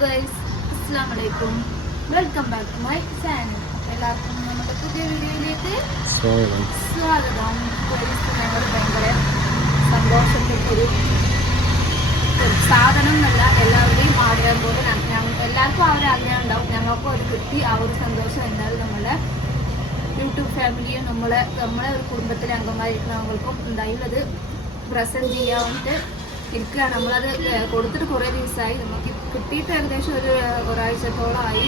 Guys അസ്സാം വലൈക്കും welcome back to my channel അപ്പോൾ എല്ലാവർക്കും നമ്മുടെ പുതിയ വീഡിയോയിലേക്ക് സ്വാഗതം. ഗൈസ് ഞങ്ങൾ ഭയങ്കര സന്തോഷത്തിന്റെ ഒരു സാധനം എന്നല്ല എല്ലാവരുടെയും ആഗ്രഹം പോലെ എല്ലാവർക്കും ആ ഒരു ആഗ്രഹം ഉണ്ടാവും. ഞങ്ങൾക്ക് ഒരു കിട്ടി. ആ ഒരു സന്തോഷം എന്തായാലും നമ്മളെ യൂട്യൂബ് ഫാമിലിയും നമ്മളെ നമ്മളെ ഒരു കുടുംബത്തിലെ അംഗമായിരിക്കുന്നവർക്കും എന്തായാലും അത് പ്രസന്റ് ചെയ്യാൻ വേണ്ടിയിട്ട് ഇരിക്കുകയാണ്. നമ്മളത് കൊടുത്തിട്ട് കുറേ ദിവസമായി. നമുക്ക് കിട്ടിയിട്ട് ഏകദേശം ഒരു ഒരാഴ്ചത്തോളമായി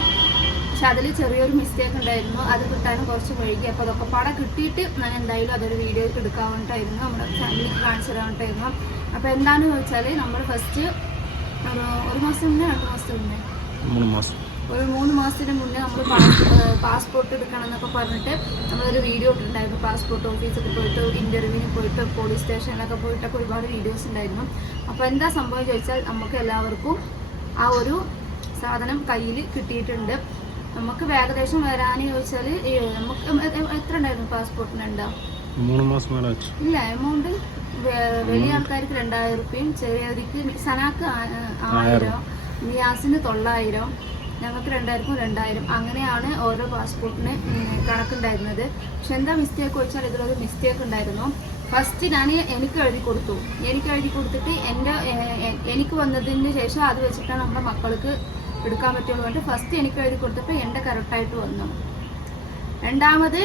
പക്ഷെ അതിൽ ചെറിയൊരു മിസ്റ്റേക്ക് ഉണ്ടായിരുന്നു. അത് കിട്ടാനും കുറച്ച് വൈകി. അപ്പോൾ അതൊക്കെ പാടെ കിട്ടിയിട്ട് ഞാൻ എന്തായാലും അതൊരു വീഡിയോ എടുക്കാൻ വേണ്ടിയിട്ടായിരുന്നു. നമ്മുടെ ഫാമിലിക്ക് കാണിച്ചു തരാൻ വേണ്ടിയിട്ടായിരുന്നു. അപ്പോൾ എന്താണെന്ന് ചോദിച്ചാൽ നമ്മൾ ഫസ്റ്റ് ഒരു ഒരു മാസം മുന്നേ രണ്ട് മാസം മുന്നേ? മൂന്ന് മാസം. ഒരു മൂന്ന് മാസത്തിന് മുന്നേ നമ്മൾ പാസ്പോർട്ട് എടുക്കണം എന്നൊക്കെ പറഞ്ഞിട്ട് നമ്മളൊരു വീഡിയോ ഇട്ടിട്ടുണ്ടായിരുന്നു. പാസ്പോർട്ട് ഓഫീസൊക്കെ പോയിട്ട് ഇന്റർവ്യൂവിന് പോയിട്ട് പോലീസ് സ്റ്റേഷനിലൊക്കെ പോയിട്ടൊക്കെ ഒരുപാട് വീഡിയോസ് ഉണ്ടായിരുന്നു. അപ്പോൾ എന്താ സംഭവം ചോദിച്ചാൽ നമുക്ക് എല്ലാവർക്കും ആ ഒരു സാധനം കയ്യിൽ കിട്ടിയിട്ടുണ്ട്. നമുക്ക് ഏകദേശം വരാൻ ചോദിച്ചാൽ നമുക്ക് എത്ര ഉണ്ടായിരുന്നു പാസ്പോർട്ടിന് ഉണ്ടോ മൂന്ന് മാസം ഇല്ല എമൗണ്ട് വലിയ ആൾക്കാർക്ക് രണ്ടായിരം റുപ്യയും ചെറിയവർക്ക് സനാക്ക് ആയിരം. നിയാസിന് തൊള്ളായിരം ഞങ്ങൾക്ക് രണ്ടായിരക്കും രണ്ടായിരം. അങ്ങനെയാണ് ഓരോ പാസ്പോർട്ടിന് കണക്കുണ്ടായിരുന്നത്. പക്ഷെ എന്താ മിസ്റ്റേക്ക് വെച്ചാൽ ഇതിലൊരു മിസ്റ്റേക്ക് ഉണ്ടായിരുന്നു. ഫസ്റ്റ് ഞാൻ എനിക്ക് എഴുതി കൊടുത്തു. എനിക്ക് എഴുതി കൊടുത്തിട്ട് എന്റെ എനിക്ക് വന്നതിന് ശേഷം അത് വെച്ചിട്ടാണ് നമ്മുടെ മക്കൾക്ക് എടുക്കാൻ പറ്റുള്ളൂ പറഞ്ഞിട്ട് ഫസ്റ്റ് എനിക്ക് എഴുതി കൊടുത്തപ്പോൾ എന്റെ കറക്റ്റായിട്ട് വന്നു. രണ്ടാമത്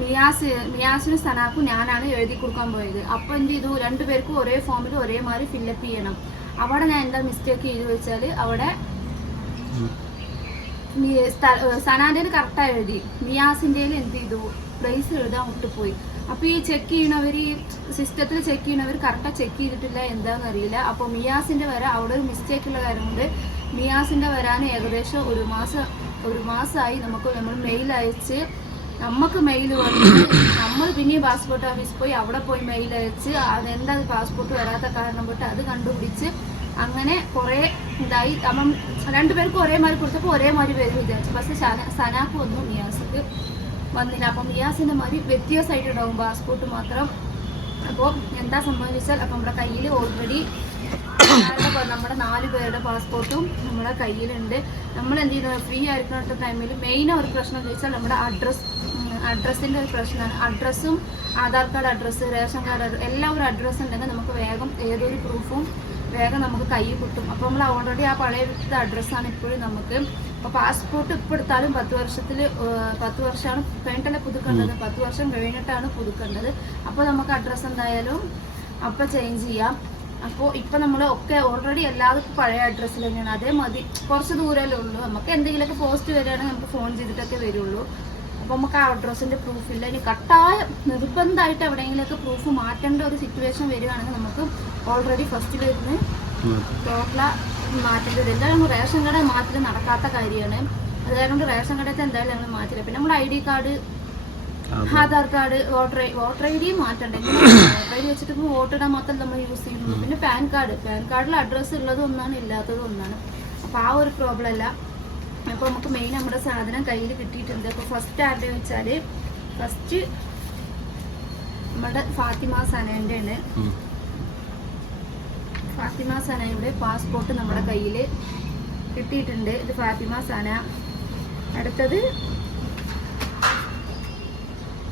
മിയാസ് മിയാസിനും സനാക്കും ഞാനാണ് എഴുതി കൊടുക്കാൻ പോയത്. അപ്പോൾ എന്ത് ചെയ്തു? രണ്ടുപേർക്കും ഒരേ ഫോമിൽ ഒരേ ഒരേമാതിരി ഫില്ലപ്പ് ചെയ്യണം. അവിടെ ഞാൻ എന്താ മിസ്റ്റേക്ക് ചെയ്തു വെച്ചാൽ അവിടെ സനാന്റെ കറക്റ്റായി എഴുതി. നിയാസിന്റെ എന്ത് ചെയ്തു? പ്രൈസ് എഴുതാൻ വിട്ടുപോയി അപ്പൊ ഈ ചെക്ക് ചെയ്യണവർ ഈ സിസ്റ്റത്തിൽ ചെക്ക് ചെയ്യണവർ കറക്റ്റായി ചെക്ക് ചെയ്തിട്ടില്ല എന്താണെന്ന് അറിയില്ല. അപ്പോൾ മിയാസിന്റെ വര അവിടെ ഒരു മിസ്റ്റേക്ക് ഉള്ള കാര്യം കൊണ്ട് മിയാസിന്റെ വരാൻ ഏകദേശം ഒരു മാസം ഒരു മാസമായി നമുക്ക് നമ്മൾ മെയിൽ അയച്ച് നമുക്ക് മെയിൽ വന്ന് നമ്മൾ പിന്നെ പാസ്പോർട്ട് ഓഫീസിൽ പോയി അവിടെ പോയി മെയിൽ അയച്ച് അതെന്താ പാസ്പോർട്ട് വരാത്ത കാരണം തൊട്ട് അത് കണ്ടുപിടിച്ച് അങ്ങനെ കുറേ ഇതായി. അപ്പം രണ്ടുപേർക്കും ഒരേമാതിരി കൊടുത്തപ്പോൾ ഒരേ മാതിരി പേര് വിചാരിച്ചു. പക്ഷേ സന സനാക്ക് വന്നു നിയാസക്ക് വന്നില്ല. അപ്പം മിയാസിന്റെ മാതിരി വ്യത്യാസമായിട്ടുണ്ടാവും പാസ്പോർട്ട് മാത്രം. അപ്പോൾ എന്താ സംഭവിച്ചാൽ അപ്പം നമ്മുടെ കയ്യിൽ ഓൾറെഡി നമ്മുടെ നാല് പേരുടെ പാസ്പോർട്ടും നമ്മുടെ കയ്യിലുണ്ട്. നമ്മൾ എന്ത് ചെയ്യുന്നത്? ഫ്രീ ആയിരിക്കുന്ന ടൈമിൽ മെയിൻ ഒരു പ്രശ്നം എന്ന് ചോദിച്ചാൽ നമ്മുടെ അഡ്രസ്സ് അഡ്രസ്സിന്റെ ഒരു പ്രശ്നമാണ്. അഡ്രസ്സും Aadhaar card address ration card എല്ലാം ഒരു അഡ്രസ്സ് ഉണ്ടെങ്കിൽ നമുക്ക് വേഗം ഏതൊരു പ്രൂഫും വേഗം നമുക്ക് കയ്യിൽ കിട്ടും. അപ്പോൾ നമ്മൾ ഓൾറെഡി ആ പഴയ വീട്ടിലെ അഡ്രസ്സാണ് ഇപ്പോഴും നമുക്ക്. അപ്പോൾ പാസ്പോർട്ട് ഇപ്പോൾ എടുത്താലും പത്ത് വർഷത്തിൽ പത്ത് വർഷമാണ് കഴിഞ്ഞിട്ടല്ലേ പുതുക്കേണ്ടത്? പത്ത് വർഷം കഴിഞ്ഞിട്ടാണ് പുതുക്കേണ്ടത്. അപ്പോൾ നമുക്ക് അഡ്രസ്സ് എന്തായാലും അപ്പോൾ ചേഞ്ച് ചെയ്യാം. അപ്പോൾ ഇപ്പം നമ്മൾ ഒക്കെ ഓൾറെഡി എല്ലാവർക്കും പഴയ അഡ്രസ്സിൽ തന്നെയാണ്. അതേ മതി കുറച്ച് ദൂരമല്ലേ ഉള്ളൂ. നമുക്ക് എന്തെങ്കിലുമൊക്കെ പോസ്റ്റ് വരികയാണെങ്കിൽ നമുക്ക് ഫോൺ ചെയ്തിട്ടൊക്കെ വരുള്ളൂ. അപ്പോൾ നമുക്ക് ആ അഡ്രസ്സിന്റെ പ്രൂഫില്ല ഇനി കട്ടായ നിർബന്ധമായിട്ട് എവിടെയെങ്കിലുമൊക്കെ പ്രൂഫ് മാറ്റേണ്ട ഒരു സിറ്റുവേഷൻ വരികയാണെങ്കിൽ നമുക്ക് ഓൾറെഡി ഫസ്റ്റ് വരുന്ന. ടോട്ടല മാറ്റേണ്ടത്. എന്തായാലും റേഷൻ കട മാറ്റൽ നടക്കാത്ത കാര്യമാണ്. അത് കാരണം റേഷൻ കടയത്തെ എന്തായാലും ഞങ്ങൾ മാറ്റില്ല. പിന്നെ നമ്മുടെ I D card Aadhaar card voter voter I D മാറ്റണ്ടേ? Voter I D വെച്ചിട്ട് ഇപ്പോൾ വോട്ട് ഇടാൻ മാത്രം നമ്മൾ യൂസ് ചെയ്യുന്നു പിന്നെ പാൻ കാർഡ്. പാൻ കാർഡിൽ അഡ്രസ്സ് ഉള്ളത് ഒന്നാണ് ഇല്ലാത്തത് ഒന്നാണ്. അപ്പോൾ ആ ഒരു പ്രോബ്ലം അല്ല. അപ്പോൾ നമുക്ക് മെയിൻ നമ്മുടെ സാധനം കയ്യിൽ കിട്ടിയിട്ടുണ്ട്. അപ്പോൾ ഫസ്റ്റ് ആരുടെ വെച്ചാൽ ഫസ്റ്റ് നമ്മുടെ ഫാത്തിമ സനേന്റെ ആണ് ഫാത്തിമ സനയുടെ പാസ്പോർട്ട് നമ്മുടെ കയ്യിൽ കിട്ടിയിട്ടുണ്ട്. ഇത് ഫാത്തിമ സന. അടുത്തത്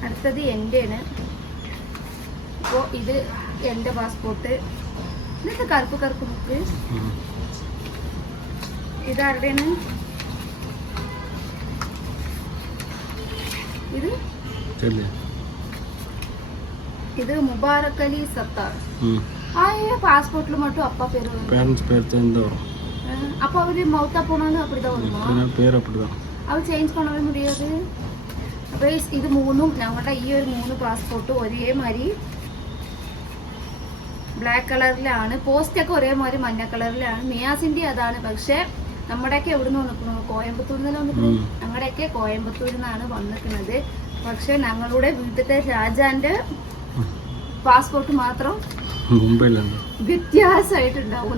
അടുത്തത് എന്റെയാണ് അപ്പോൾ ഇത് എന്റെ പാസ്പോർട്ട്. ഇതൊക്കെ കറുപ്പ് കറുപ്പ് ബുക്ക് ഇതാരുടെയാണ് ഇത് ഇത് മുബാറക് അലി സത്താർ. பாஸ்போர்ட்ல மட்டும் அப்பா பேர் வரும் பேரண்ட்ஸ் பேர் சேர்ந்து வரும் அஹ் அப்பா அவரு மவுத்தா போனாலும் அப்படிதான் வருமா പിന്നെ പേര് அப்படிதான் അത് ചേഞ്ച് பண்ணவே முடியாது അപ്പോൾ ഇത് മൂന്നും ഞങ്ങളുടെ ഈ ഒരു മൂന്ന് പാസ്പോർട്ട് ഒരേമാതിരി ബ്ലാക്ക് കളറിലാണ് പോസ്റ്റൊക്കെ ഒരേമാതിരി മഞ്ഞ കളറിലാണ് മിയാസിൻ്റെ അതാണ് പക്ഷേ നമ്മുടെയൊക്കെ എവിടെ നിന്ന് വന്നിരിക്കുന്നത് കോയമ്പത്തൂരിൽ നിന്നല്ല വന്നിരിക്കുന്നത് ഉം. ഞങ്ങളുടെയൊക്കെ കോയമ്പത്തൂരിൽ നിന്നാണ് വന്നിരിക്കുന്നത് പക്ഷേ ഞങ്ങളുടെ വീട്ടിലത്തെ ഷാജാൻ്റെ പാസ്പോർട്ട് മാത്രം മുംബൈയിലാണ് വ്യത്യാസമായിട്ടുണ്ടാവും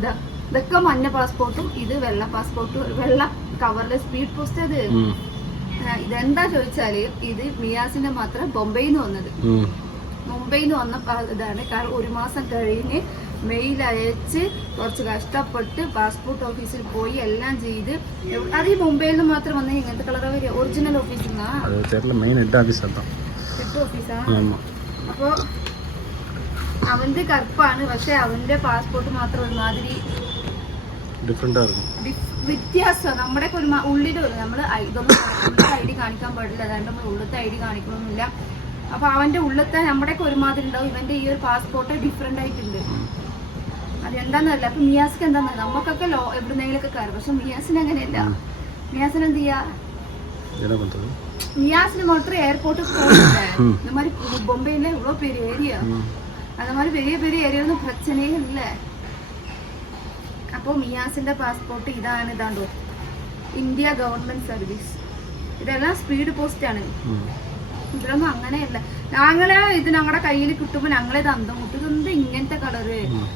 ഇതൊക്കെ മഞ്ഞ പാസ്പോർട്ടും ഇത് വെള്ള പാസ്പോർട്ടും വെള്ള കവറിലെ സ്പീഡ് പോസ്റ്റ് അത് ഇതെന്താ ചോദിച്ചാൽ ഇത് മിയാസിന്റെ മാത്രം ബോംബെയിൽ നിന്ന് വന്നത്. മുംബൈയിൽ നിന്ന് വന്ന ഇതാണ്. കാരണം ഒരു മാസം കഴിഞ്ഞ് മെയിൽ അയച്ച് കുറച്ച് കഷ്ടപ്പെട്ട് പാസ്പോർട്ട് ഓഫീസിൽ പോയി എല്ലാം ചെയ്ത് അത് ഈ മുംബൈയിൽ നിന്ന് മാത്രം വന്ന ഇങ്ങനത്തെ കളർ വരിക? ഒറിജിനൽ ഓഫീസിൽ നിന്നാണ് ഹെഡ് ഓഫീസാ അപ്പോൾ അവന്റെ കറുപ്പാണ് പക്ഷെ അവന്റെ പാസ്പോർട്ട് മാത്രം ഒരുമാതിരി വ്യത്യാസം. നമ്മുടെ ഒരു ഉള്ളിൽ നമ്മൾ ഇതൊന്നും ഐ ഡി കാണിക്കാൻ പാടില്ല. അതായത് നമ്മൾ ഉള്ളത്തെ ഐ ഡി കാണിക്കണമെന്നില്ല അപ്പൊ അവന്റെ ഉള്ളത്തെ നമ്മുടെ ഒരുമാതിരി ഉണ്ടാവും. ഇവന്റെ ഈ ഒരു പാസ്പോർട്ട് ഡിഫറെന്റ് ആയിട്ടുണ്ട്. അതെന്താന്നറിയില്ല അപ്പൊ മിയാസിക്ക് എന്താന്ന് നമുക്കൊക്കെ ലോ എവിടുന്നെങ്കിലൊക്കെ കയറും. പക്ഷെ മിയാസിന് അങ്ങനെയല്ല. മിയാസിന് എന്ത് ചെയ്യാ? മിയാസിന് മാത്രം എയർപോർട്ടിൽ പോകുന്നില്ല ഇതുമാതിരി ബോംബെയിലെ ഇവിടെ പേര് ഏരിയ பொம்பைல இவ்வளோ பெரிய ஏரியா அந்த மாதிரி பெரிய பெரிய ഏരിയ പ്രശ്നമേ ഇല്ല അപ്പോൾ മിയാസിന്റെ പാസ്പോർട്ട് ഇതാണ് ഇതാണ്ടോ ഇന്ത്യ ഗവൺമെന്റ് സർവീസ് ഇതെല്ലാം സ്പീഡ് പോസ്റ്റ് ആണ് ம் ഇതിലൊന്നും അങ്ങനെയല്ല ഞങ്ങളെ ഇത് ഞങ്ങളുടെ കയ്യിൽ കിട്ടുമ്പോൾ ഞങ്ങളിത് അന്തം മുട്ടും ഇതെന്ത് ഇങ്ങനത്തെ കളറ് ம்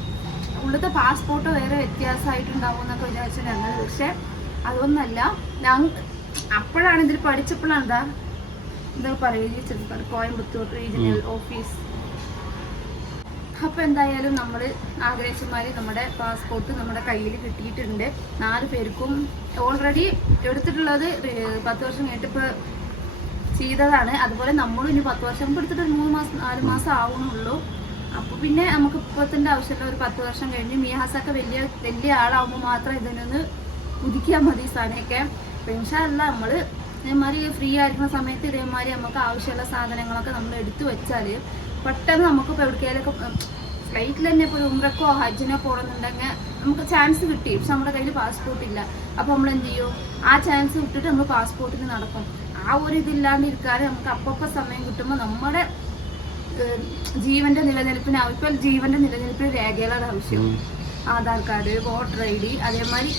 ഉള്ളത്തെ പാസ്പോർട്ട് വേറെ വ്യത്യാസമായിട്ടുണ്ടാവും എന്നൊക്കെ വിചാരിച്ചു ഞങ്ങൾ പക്ഷെ അതൊന്നല്ല ഞങ്ങൾ അപ്പോഴാണ് ഇതിൽ പഠിച്ചപ്പോഴാണ് എന്താ എന്താ പറയുക കോയമ്പത്തൂർ റീജിയണൽ ഓഫീസ് അപ്പൊ എന്തായാലും നമ്മൾ ആഗ്രഹിച്ചമാതിരി നമ്മുടെ പാസ്പോർട്ട് നമ്മുടെ കയ്യിൽ കിട്ടിയിട്ടുണ്ട്. നാല് പേർക്കും ഓൾറെഡി എടുത്തിട്ടുള്ളത് പത്ത് വർഷം കഴിഞ്ഞിട്ട് ഇപ്പൊ ചെയ്തതാണ്. അതുപോലെ നമ്മളും ഇനി പത്ത് വർഷം എടുത്തിട്ട് മൂന്ന് മാസം നാല് മാസം ആവുന്നുള്ളൂ. അപ്പൊ പിന്നെ നമുക്ക് ഇപ്പത്തിന്റെ ആവശ്യമില്ല. ഒരു പത്ത് വർഷം കഴിഞ്ഞ് മിയാസൊക്കെ വലിയ വലിയ ആളാവുമ്പോൾ മാത്രം ഇതിനൊന്ന് പുതുക്കിയാൽ മതി സാധനമൊക്കെ. പെൻഷനല്ല നമ്മൾ ഇതേമാതിരി ഫ്രീ ആയിരിക്കുന്ന സമയത്ത് ഇതേമാതിരി നമുക്ക് ആവശ്യമുള്ള സാധനങ്ങളൊക്കെ നമ്മൾ എടുത്തു വെച്ചാൽ പെട്ടെന്ന് നമുക്ക് ഇപ്പോൾ എവിടേക്കായാലൊക്കെ ഫ്ലൈറ്റിൽ തന്നെ ഇപ്പോൾ ഉമ്രക്കോ ഹജ്ജിനോ പോകണമെന്നുണ്ടെങ്കിൽ നമുക്ക് ചാൻസ് കിട്ടി. പക്ഷെ നമ്മുടെ കയ്യിൽ പാസ്പോർട്ട് ഇല്ല. അപ്പോൾ നമ്മൾ എന്ത് ചെയ്യും ആ ചാൻസ് വിട്ടിട്ട് നമ്മൾ പാസ്പോർട്ടിന് നടക്കും. ആ ഒരു ഇതില്ലാണ്ടിരിക്കാതെ നമുക്ക് അപ്പപ്പോൾ സമയം കിട്ടുമ്പോൾ നമ്മുടെ ജീവന്റെ നിലനിൽപ്പിന് ഇപ്പം ഇപ്പോൾ ജീവന്റെ നിലനിൽപ്പിന് രേഖകളുടെ ആവശ്യം. Aadhaar card voter I D അതേമാതിരി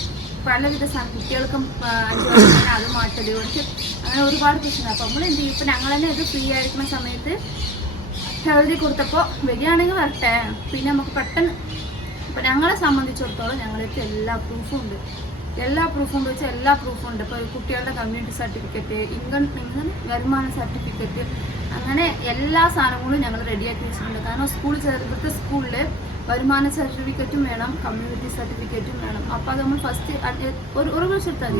പലവിധ കുട്ടികൾക്കും ആ, അഞ്ച് വയസ്സ് കഴിഞ്ഞാൽ അത് മാറ്റൽ കുറച്ച് അങ്ങനെ ഒരുപാട് പ്രശ്നമാണ് അപ്പം നമ്മൾ എന്ത് ചെയ്യും ഇപ്പം ഞങ്ങൾ തന്നെ ഇത് ഫ്രീ ആയിരിക്കുന്ന സമയത്ത് എഴുതി കൊടുത്തപ്പോൾ വരികയാണെങ്കിൽ വരട്ടെ. പിന്നെ നമുക്ക് പെട്ടെന്ന് ഇപ്പം ഞങ്ങളെ സംബന്ധിച്ചിടത്തോളം ഞങ്ങൾക്ക് എല്ലാ പ്രൂഫും ഉണ്ട്. എല്ലാ പ്രൂഫും ഉണ്ട് വെച്ചാൽ എല്ലാ പ്രൂഫും ഉണ്ട്. ഇപ്പോൾ കുട്ടികളുടെ കമ്മ്യൂണിറ്റി സർട്ടിഫിക്കറ്റ് ഇൻകം ഇൻകം വരുമാന സർട്ടിഫിക്കറ്റ് അങ്ങനെ എല്ലാ സാധനങ്ങളും ഞങ്ങൾ റെഡിയാക്കി വെച്ചിട്ടുണ്ട്. കാരണം സ്കൂൾ ചേർത്തിട്ട് സ്കൂളിൽ വരുമാന സർട്ടിഫിക്കറ്റും വേണം കമ്മ്യൂണിറ്റി സർട്ടിഫിക്കറ്റും വേണം. അപ്പോൾ അത് നമ്മൾ ഫസ്റ്റ് ഒരു ഒരു പ്രാവശ്യം എടുത്താൽ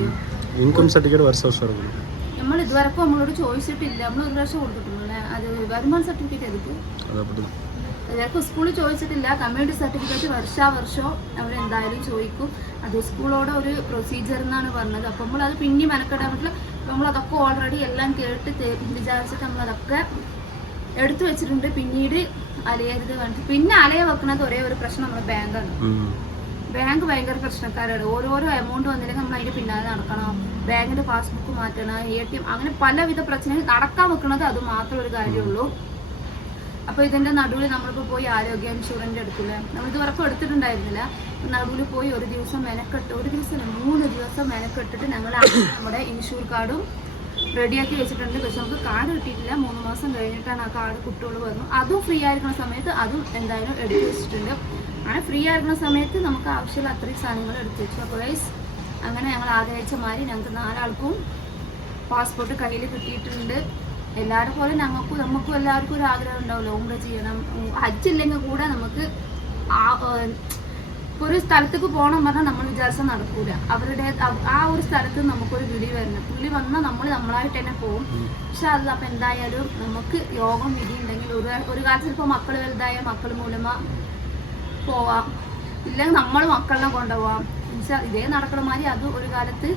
ഇൻകം സർട്ടിഫിക്കറ്റ് നമ്മൾ ഇതുവരെ നമ്മളോട് ചോദിച്ചിട്ടില്ല. നമ്മൾ ഒരു വർഷം കൊടുത്തിട്ടുണ്ട്. അത് സർട്ടിഫിക്കറ്റ് ചിലപ്പോൾ സ്കൂളിൽ ചോദിച്ചിട്ടില്ല. കമ്മ്യൂണിറ്റി സർട്ടിഫിക്കറ്റ് വർഷാവർഷം അവർ എന്തായാലും ചോദിക്കും. അത് സ്കൂളോടെ ഒരു പ്രൊസീജിയർ എന്നാണ് പറഞ്ഞത്. അപ്പോൾ നമ്മൾ അത് പിന്നെ മെനക്കെടാൻ പറ്റില്ല. നമ്മൾ അതൊക്കെ ഓൾറെഡി എല്ലാം കേട്ട് വിചാരിച്ചിട്ട് നമ്മൾ അതൊക്കെ എടുത്തു വെച്ചിട്ടുണ്ട്. പിന്നീട് അലയരുത് പറഞ്ഞിട്ട് പിന്നെ അലയ വെക്കുന്നത് ഒരേ ഒരു പ്രശ്നം നമ്മുടെ ബാങ്കാണ് ബാങ്ക് ഭയങ്കര പ്രശ്നക്കാരാണ്. ഓരോരോ എമൗണ്ട് വന്നില്ലെങ്കിൽ നമ്മൾ അതിന്റെ പിന്നാലെ നടക്കണം. ബാങ്കിന്റെ പാസ്ബുക്ക് മാറ്റണം എ ടി എം അങ്ങനെ പലവിധ പ്രശ്നങ്ങൾ നടക്കാൻ വെക്കുന്നത് അത് മാത്രം ഒരു കാര്യമുള്ളൂ. അപ്പൊ ഇതിന്റെ നടുവിൽ നമ്മളിപ്പോ പോയി ആരോഗ്യ ഇൻഷുറൻസ് എടുക്കില്ല നമ്മൾ ഉറപ്പ് എടുത്തിട്ടുണ്ടായിരുന്നില്ല. നടുവിൽ പോയി ഒരു ദിവസം മെനക്കെട്ട് ഒരു ദിവസം മൂന്ന് ദിവസം മെനക്കെട്ടിട്ട് ഞങ്ങൾ നമ്മുടെ ഇൻഷുർ കാർഡും റെഡിയാക്കി വെച്ചിട്ടുണ്ട്. പക്ഷെ നമുക്ക് കാർഡ് കിട്ടിയിട്ടില്ല. മൂന്ന് മാസം കഴിഞ്ഞിട്ടാണ് ആ കാർഡ് കുട്ടികൾ വന്നു അതും ഫ്രീ ആയിരിക്കുന്ന സമയത്ത് അതും എന്തായാലും എടുത്തു വെച്ചിട്ടുണ്ട്. അങ്ങനെ ഫ്രീ ആയിരിക്കുന്ന സമയത്ത് നമുക്ക് ആവശ്യമുള്ള അത്രയും സാധനങ്ങൾ എടുത്തു വെച്ചു. അപ്പോൾ വൈസ് അങ്ങനെ ഞങ്ങൾ ആഗ്രഹിച്ച മാതിരി ഞങ്ങൾക്ക് നാലാൾക്കും പാസ്പോർട്ട് കയ്യിൽ കിട്ടിയിട്ടുണ്ട്. എല്ലാവരും പോലെ ഞങ്ങൾക്കും നമുക്കും എല്ലാവർക്കും ഒരു ആഗ്രഹം ഉണ്ടാവുമല്ലോ. ഉംറ ചെയ്യണം. ഹജ്ജില്ലെങ്കിൽ കൂടെ നമുക്ക് ആ ഇപ്പൊ ഒരു സ്ഥലത്തേക്ക് പോകണം പറഞ്ഞാൽ നമ്മൾ വിചാരിച്ചാൽ നടക്കൂല. അവരുടെ ആ ഒരു സ്ഥലത്ത് നമുക്കൊരു വിളി വരണം. വിളി വന്നാൽ നമ്മൾ നമ്മളായിട്ട് തന്നെ പോകും പക്ഷെ അത് അപ്പം എന്തായാലും നമുക്ക് യോഗം വിധി ഉണ്ടെങ്കിൽ ഒരു ഒരു കാലത്ത് ചിലപ്പോൾ മക്കൾ വലുതായ മക്കൾ മൂലമ പോവാം. ഇല്ലെങ്കിൽ നമ്മൾ മക്കളിനെ കൊണ്ടുപോവാം. പക്ഷെ ഇതേ നടക്കണ മാതിരി അത് ഒരു കാലത്ത്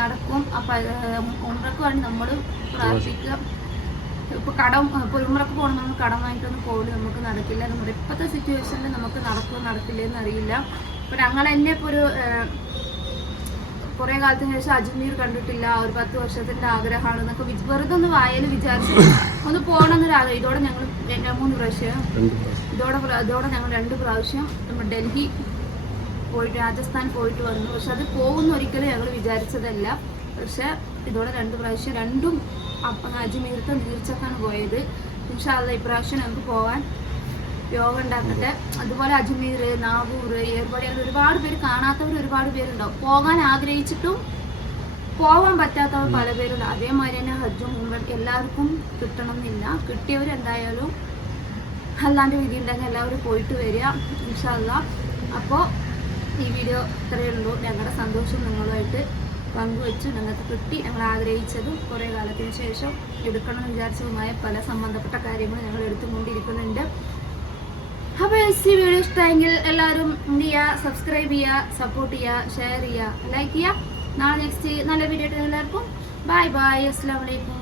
നടക്കും. അപ്പം ഉമ്രക്ക് വേണ്ടി നമ്മൾ പ്രാർത്ഥിക്കുക. ഇപ്പോൾ കടം ഇപ്പോൾ പോകണം നമ്മൾ കടം വാങ്ങിക്കൊന്നും പോലും നമുക്ക് നടക്കില്ല. നമ്മുടെ ഇപ്പോഴത്തെ സിറ്റുവേഷനിൽ നമുക്ക് നടക്കുമോ നടക്കില്ലെന്ന് അറിയില്ല. അപ്പൊ ഞങ്ങൾ തന്നെ ഇപ്പോൾ ഒരു കുറേ കാലത്തിന് ശേഷം അജ്മീർ കണ്ടിട്ടില്ല. ഒരു പത്ത് വർഷത്തിന്റെ ആഗ്രഹമാണ് എന്നൊക്കെ വെറുതെ ഒന്ന് വായന വിചാരിച്ചു ഒന്ന് പോകണമെന്നൊരു ആഗ്രഹം. ഇതോടെ ഞങ്ങൾ മൂന്ന് പ്രാവശ്യം ഇതോടെ ഇതോടെ ഞങ്ങൾ രണ്ട് പ്രാവശ്യം നമ്മൾ ഡൽഹി പോയിട്ട് രാജസ്ഥാൻ പോയിട്ട് വന്നു. പക്ഷെ അത് പോകുന്ന ഒരിക്കലും ഞങ്ങൾ വിചാരിച്ചതല്ല. പക്ഷെ ഇതോടെ രണ്ട് പ്രാവശ്യം രണ്ടും അജ്മീർത്തെ നീർച്ചക്കാണ് പോയത്. ഇൻഷാല്ല ഇപ്രാവശ്യം നമുക്ക് പോകാൻ യോഗ ഉണ്ടാക്കട്ടെ. അതുപോലെ അജ്മീർ നാഗൂർ ഏർവാടി അങ്ങനെ ഒരുപാട് പേര് കാണാത്തവർ ഒരുപാട് പേരുണ്ടാവും. പോകാൻ ആഗ്രഹിച്ചിട്ടും പോകാൻ പറ്റാത്തവർ പല പേരുണ്ട്. അതേമാതിരി തന്നെ ഹജ്ജും ഉംറ എല്ലാവർക്കും കിട്ടണം എന്നില്ല കിട്ടിയവരെന്തായാലും അല്ലാണ്ട് വിധി ഉണ്ടെങ്കിൽ എല്ലാവരും പോയിട്ട് വരിക ഇൻഷാല്ല അപ്പോൾ ഈ വീഡിയോ ഇത്രയേ ഉള്ളൂ. ഞങ്ങളുടെ സന്തോഷം നിങ്ങളുമായിട്ട് പങ്കുവെച്ചു. ഞങ്ങൾക്ക് കിട്ടി ഞങ്ങൾ ആഗ്രഹിച്ചതും കുറേ കാലത്തിന് ശേഷം എടുക്കണം എന്ന് വിചാരിച്ചതുമായ പല സംബന്ധപ്പെട്ട കാര്യങ്ങൾ ഞങ്ങൾ എടുത്തുകൊണ്ടിരിക്കുന്നുണ്ട്. അപ്പോൾ ഈ വീഡിയോ ഇഷ്ടമെങ്കിൽ എല്ലാവരും എന്ത് ചെയ്യുക? സബ്സ്ക്രൈബ് ചെയ്യുക സപ്പോർട്ട് ചെയ്യുക ഷെയർ ചെയ്യുക ലൈക്ക് ചെയ്യുക. നാളെ നെക്സ്റ്റ് നല്ല വീഡിയോ എല്ലാവർക്കും ബൈ ബൈ അസ്സാം വലൈക്കും